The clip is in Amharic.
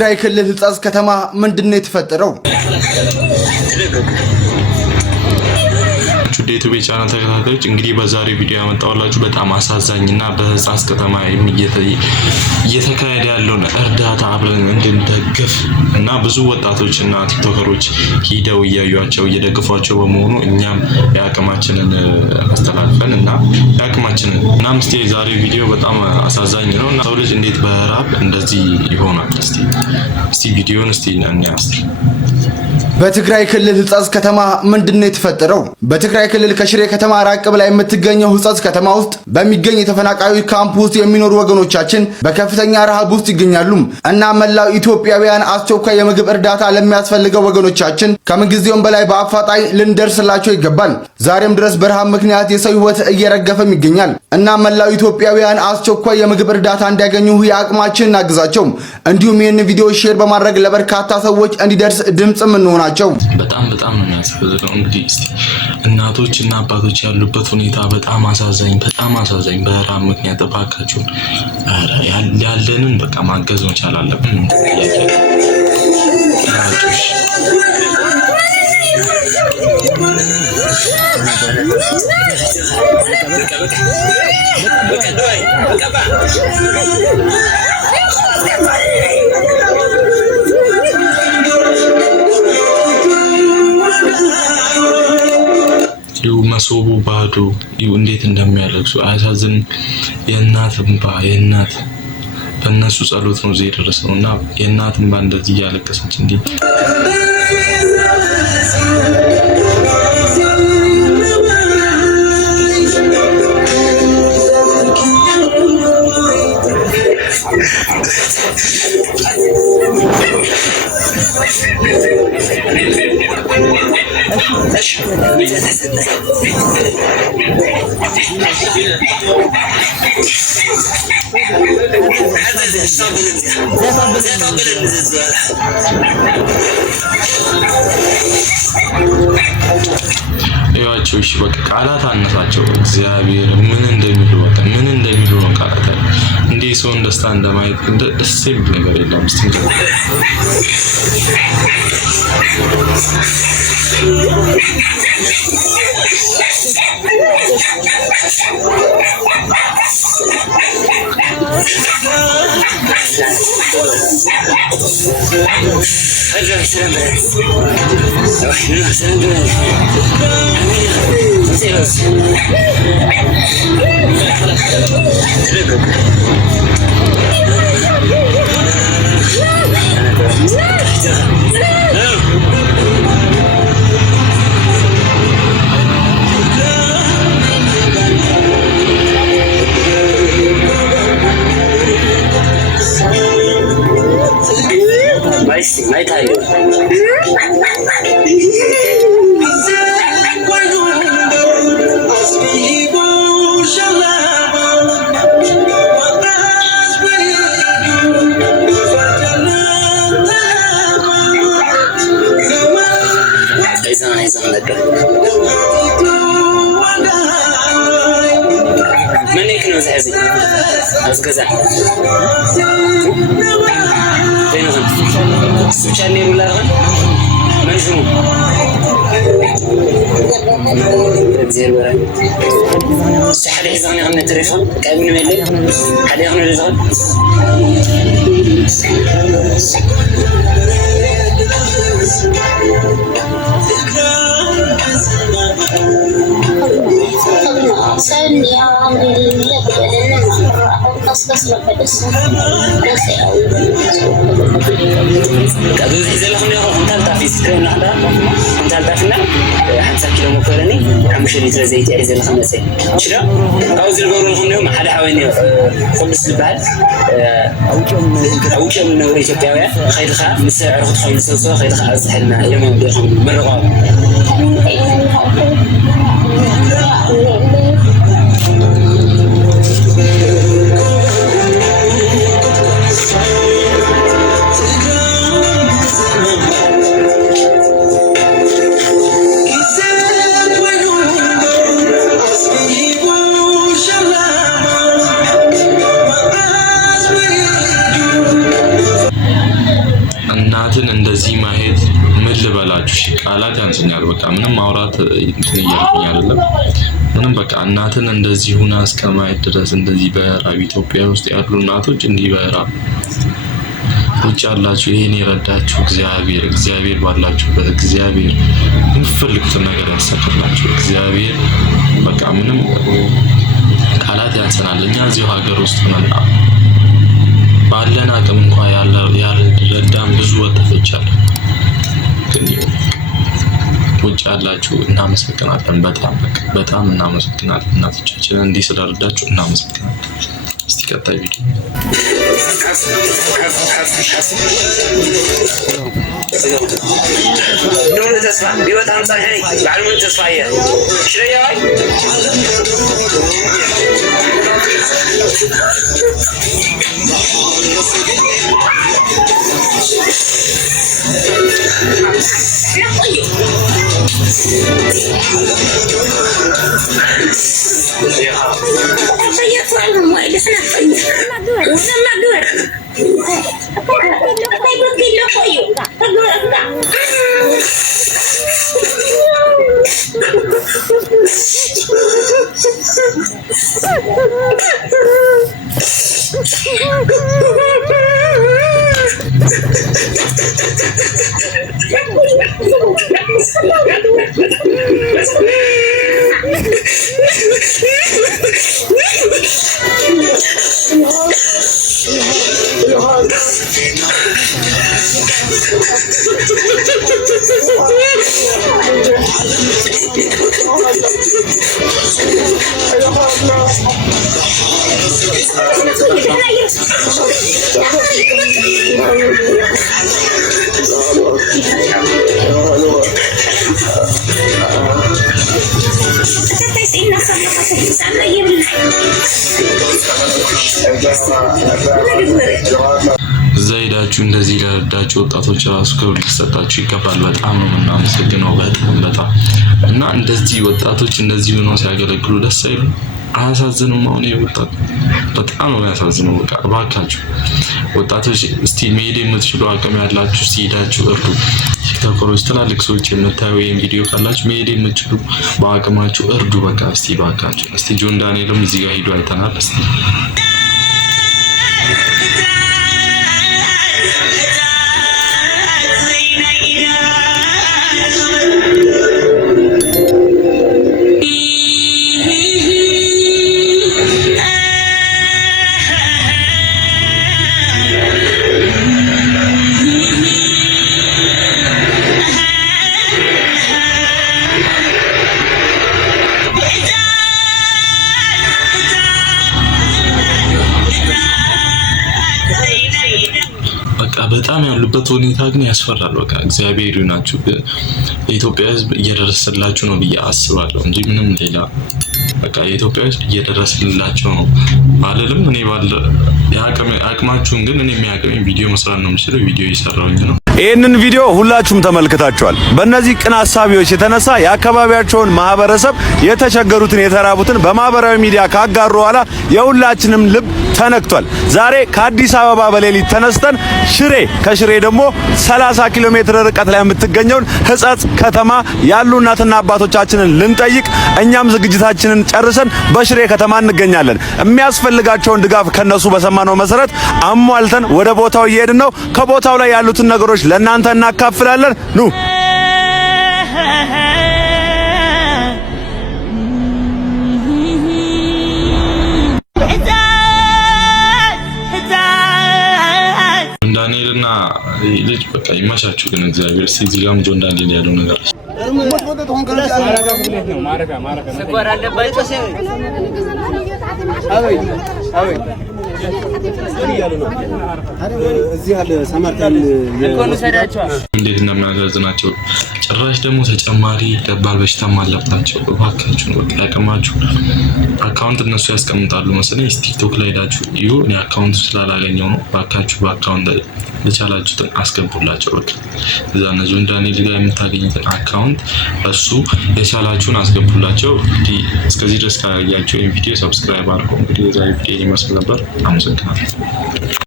ትግራይ ክልል ህጻጽ ከተማ ምንድነው የተፈጠረው? ዩቲዩብ ቻናል ተከታታዮች እንግዲህ በዛሬ ቪዲዮ ያመጣሁላችሁ በጣም አሳዛኝና በህጻጽ ከተማ እየተካሄደ ያለውን እርዳታ አብረን እንድንደግፍ እና ብዙ ወጣቶችና ቲክቶከሮች ሂደው እያዩአቸው እየደገፏቸው በመሆኑ እኛም የአቅማችንን አስተላልፈን እና የአቅማችንን እና ምስቲ ዛሬ ቪዲዮ በጣም አሳዛኝ ነው እና ሰው ልጅ እንዴት በራብ እንደዚህ ይሆናል? እስቲ ቪዲዮን እናያስቲ። በትግራይ ክልል ህጻጽ ከተማ ምንድነው የተፈጠረው? በትግራይ ክልል ከሽሬ ከተማ ራቅ ብላ የምትገኘው ህጻጽ ከተማ ውስጥ በሚገኝ የተፈናቃዮች ካምፕ ውስጥ የሚኖሩ ወገኖቻችን በከፍተኛ ረሃብ ውስጥ ይገኛሉ እና መላው ኢትዮጵያውያን አስቸኳይ የምግብ እርዳታ ለሚያስፈልገው ወገኖቻችን ከምንጊዜውም በላይ በአፋጣኝ ልንደርስላቸው ይገባል። ዛሬም ድረስ በረሃብ ምክንያት የሰው ህይወት እየረገፈም ይገኛል እና መላው ኢትዮጵያውያን አስቸኳይ የምግብ እርዳታ እንዲያገኙ የአቅማችንን እናግዛቸው። እንዲሁም ይህን ቪዲዮ ሼር በማድረግ ለበርካታ ሰዎች እንዲደርስ ድምጽም እንሆናቸው። በጣም ነው የሚያሳዝነው። እንግዲህ እስቲ እናቶች እና አባቶች ያሉበት ሁኔታ በጣም አሳዛኝ በረሃብ ምክንያት እባካችሁን ያለንን በቃ ማገዝ መቻል አለብን። መሶቡ ባዶ እንዴት እንደሚያለቅሱ አያሳዝንም? የእናት እንባ የእናት በእነሱ ጸሎት ነው እዚህ የደረሰው እና የእናት እንባ እንደዚህ እያለቀሰች እንዴ ያቸው እሺ በቃ ቃላት አነሳቸው። እግዚአብሔር ምን እንደሚሉ ነው ቃላት እንዴ ሰው ደስታ እንደማየት ደስ የሚል ነገር የለም። እስቲ منك نوزعزي أزجزع بينهم سوشاني ولا منجوم زين ولا حد يزغني عن التليفون كأنه ملي حد يغني الزغن እናትን እንደዚህ ማየት ምን ልበላችሁ ቃላት ያንሰኛል። በቃ ምንም ማውራት እንትን እያልኩኝ አይደለም። ምንም በቃ እናትን እንደዚህ ሆና እስከማየት ድረስ እንደዚህ በራብ ኢትዮጵያ ውስጥ ያሉ እናቶች እንዲህ በራብ ውጭ ያላችሁ ይሄን የረዳችሁ እግዚአብሔር ባላችሁበት እግዚአብሔር የምትፈልጉትን ነገር ያሳካላችሁ እግዚአብሔር። በቃ ምንም ቃላት ያንሰናል። እኛ እዚሁ ሀገር ውስጥ ነን። ባለን አቅም እንኳን ያልረዳን ብዙ ወጣቶች አሉ። ግን ውጭ ያላችሁ እናመሰግናለን። በጣም እናመሰግናለን። እናቶቻችንን እንዲህ ስለረዳችሁ እናመሰግናለን። እስቲ ቀጣይ ቪዲዮ ኑሩ ተስፋ ቢወጣም ፀሐይ ባልሙን ተስፋዬ ሽረያይ እዛ ሄዳችሁ እንደዚህ ለረዳችሁ ወጣቶች ራሱ ክብር ሊሰጣችሁ ይገባል። በጣም ነው የምናመሰግነው። በጣም እና እንደዚህ ወጣቶች እንደዚህ ሆነው ሲያገለግሉ ደስ አይሉ? አያሳዝኑም? አሁን ወጣት በጣም ነው ያሳዝነው። በቃ እባካችሁ ወጣቶች እስቲ መሄድ የምትችሉ አቅም ያላችሁ እስቲ ሄዳችሁ እርዱ። ቲክቶከሮች፣ ትላልቅ ሰዎች የምታዩ ይሄን ቪዲዮ ካላችሁ መሄድ የምትችሉ በአቅማችሁ እርዱ። በቃ እስቲ እባካችሁ። እስቲ ጆን ዳንኤልም እዚህ ጋር ሄዶ አይተናል። እስቲ በጣም ያሉበት ሁኔታ ግን ያስፈራል። በቃ እግዚአብሔር ይናችሁ። የኢትዮጵያ ሕዝብ እየደረሰላችሁ ነው ብዬ አስባለሁ እንጂ ምንም ሌላ በቃ የኢትዮጵያ ሕዝብ እየደረሰላችሁ ነው አልልም። እኔ ባለ አቅማችሁን ግን እኔ የሚያቀመኝ ቪዲዮ መስራት ነው የምችለው። ቪዲዮ እየሰራሁኝ ነው። ይህንን ቪዲዮ ሁላችሁም ተመልክታችኋል። በእነዚህ ቅን ሐሳቢዎች የተነሳ የአካባቢያቸውን ማህበረሰብ የተቸገሩትን የተራቡትን በማህበራዊ ሚዲያ ካጋሩ በኋላ የሁላችንም ልብ ተነክቷል። ዛሬ ከአዲስ አበባ በሌሊት ተነስተን ሽሬ ከሽሬ ደግሞ 30 ኪሎ ሜትር ርቀት ላይ የምትገኘውን ሕጸጽ ከተማ ያሉ እናትና አባቶቻችንን ልንጠይቅ እኛም ዝግጅታችንን ጨርሰን በሽሬ ከተማ እንገኛለን። የሚያስፈልጋቸውን ድጋፍ ከነሱ በሰማነው መሰረት አሟልተን ወደ ቦታው እየሄድን ነው። ከቦታው ላይ ያሉትን ነገሮች ለእናንተ እናካፍላለን። ኑ ዳንኤልና ልጅ በቃ ይመቻችሁ። ግን እግዚአብሔር እስቲ እዚህ ጋርም ጆን ዳንኤል ያለው ነገር እንዴት እንደሚያሳዝናቸው ጭራሽ ደግሞ ተጨማሪ ደባል በሽታም አለባቸው። እባካችሁ ነው በቃ ያቀማችሁ አካውንት እነሱ ያስቀምጣሉ መሰለኝ። ቲክቶክ ላይ ሄዳችሁ እዩ። እኔ አካውንት ስላላገኘው ነው። እባካችሁ በአካውንት ለቻላችሁትን አስገቡላቸው። በቃ እዛ እነዚህ ዳንኤል ጋር የምታገኙትን አካውንት እሱ የቻላችሁን አስገቡላቸው። እንግዲህ እስከዚህ ድረስ ካያችሁ ይሄን ቪዲዮ ሰብስክራይብ አድርጉ። እንግዲህ የዛሬ ቪዲዮ ይመስል ነበር። አመሰግናለሁ።